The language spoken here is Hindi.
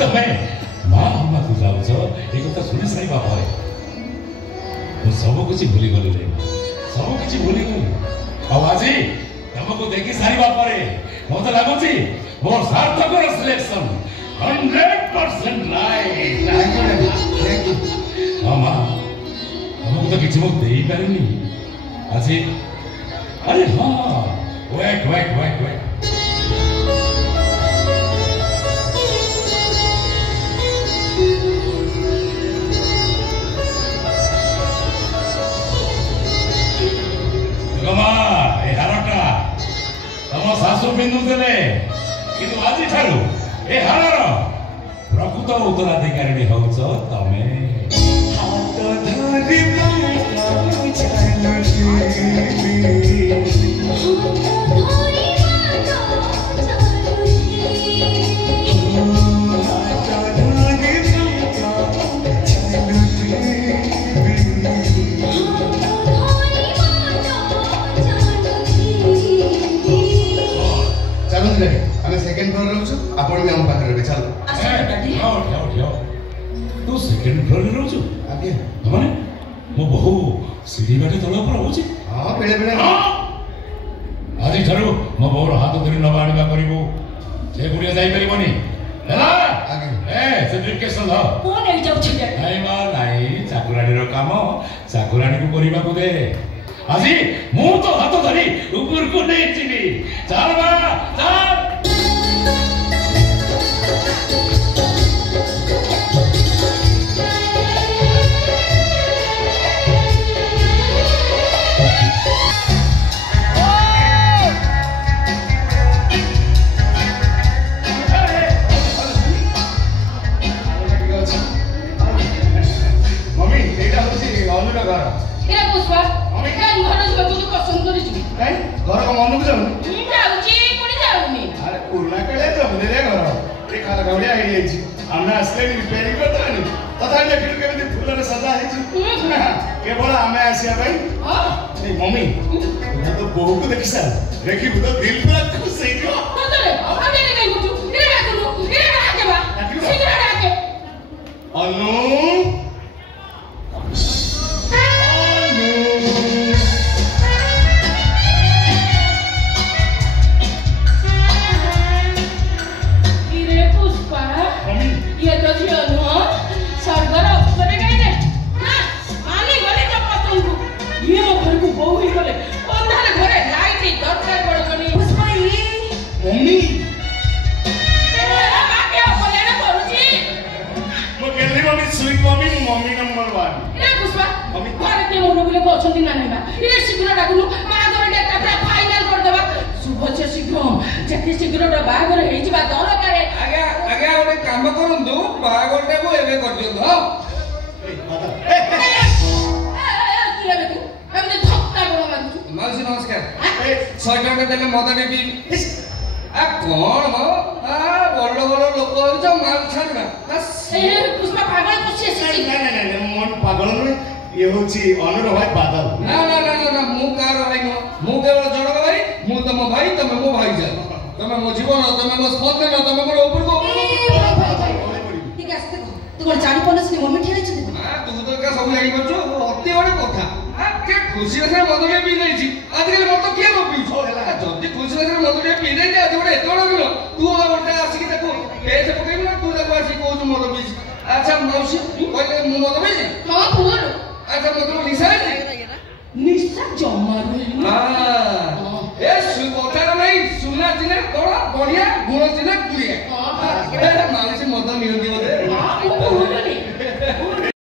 तुम्हें माँ हमारे जाऊच ये कथा शुणी सारा पर सब कुछ भूली गली रे सब कुछ भूली गली आज तुमको देखी सारा पर मत लगुच मोर सार्थक सिलेक्शन 100% राइट हाँ माँ तुमको तो किसी मुझे दे पारे आज अरे हाँ वेट वेट वेट वेट तम शाशु पिंधुले कि आज ए हार प्रकृत उत्तराधिकारी होच तमे सेकंड फ्लोर रहउछु आपण भी हम पाखरे बे चल तू सेकंड फ्लोर रे रहउछु आगे माने मो बहु सीढ़ी बाटे तळ पर रहउछि हां बेले बेले आदि धरो मो बहुर हाथ धरि न बाणीबा करिवो जे गुडिया जाई परिबोनी हैला आगे ए सर्टिफिकेशन द कोन एई जाउ छै नाही मा नाही चाकुराणी रो काम चाकुराणी को करिबा को दे आजी मु तो हाथ धरि ऊपर को नै चिनी चल बा चल घर को मन को जाऊ अरे पुराना कले तो हमने रे घर ए काला गवड़िया आई छी हमने असले रिपेयरिंग करतानी तथा लेकिन केमिति फूल रे सजा है छी केवल हमें आसिया भाई हां ए मम्मी तू तो बहु को देखिसा देखि तो दिल पूरा खुश है जो तोरे अबे रे कहीं बुझू इरे डाकनु इरे डाके बा शीघ्र डाके अनु mummy sweet mummy mummy number 1 ए पुष्पा मम्मी घरे के मोर बोले को अछंती ना नैबा ए शीघ्र डाकुनु मा घर डेटा पूरा फाइनल कर देबा शुभ छे शीघ्र जेति शीघ्र बाहागर हेइ जिबा दरकार आगे आगे ओने काम करंदु बाहागरटा को एबे कर दियो हां ए माता की रे तू हमने धक्का गोल मारु माउसी नमस्कार ए 100 टका देले मदा नेबी आ कोन मो आ बड़ बड़ लोक होइछ माल छाडना ए पुष्पा पागल पछे नहीं नहीं नहीं मन पागल नहीं ये होची अनुर भाई बादल ना ना ना ना मु कार भाई नो मु केवल जड़क भाई मु तम भाई तमे मो भाई जा तमे मो जीवन तमे मो स्पंदन तमे मोर ऊपर को ठीक है तू कोन जानि पनसनी मम्मी ठेरै छ आ तू तो का सब जानि परछु अति बड़ कथा आ के खुशी रे मदले पी नै छी आज के मत के नो पी छो जति खुशी रे मदले पी नै आज बड़ एत बड़ बिलो तू ओटा आसी के देखो पेज पकई ना तू देखो आसी को मद पी अच्छा मौसी कहले मु मद पी हां फूल अच्छा मतलब निशा निशा जमा रही हां ए सुबोता नहीं सुना दिने बड़ा बढ़िया गुण दिने क्लियर ए मानसी मद नियो